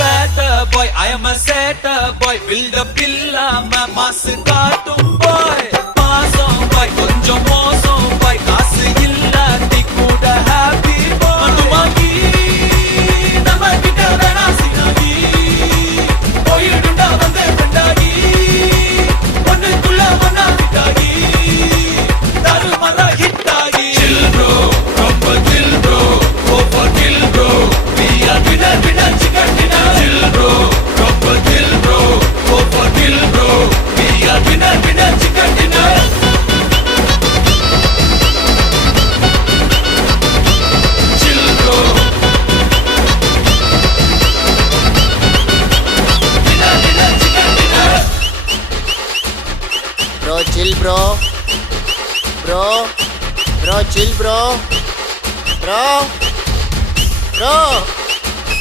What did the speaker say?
better boy, I am a setter boy. Build up இல்லாம மாசு காட்டும் boy. மாசம் boy, கொஞ்சம் மோசம் boy. காசு இல்லாட்டி கூட happy boy. மண்டுமாங்கி நம்ம கிட்ட வேணா சினாகி. போயிடுண்டா வந்தே கண்டாகி. ஒண்ணுக்குள்ள ஒன்னா கிட்டாகி. தாறுமாறா hit ஆகி. Chill bro, ரொம்ப chill bro. Go for kill bro. We are winner, winner, chicken dinner. Chill bro, ரொம்ப chill bro. Go for kill bro. We are winner, winner, chicken dinner. Chill bro. Winner, winner, chicken dinner. Bro, chill bro. Bro, chill bro. Bro.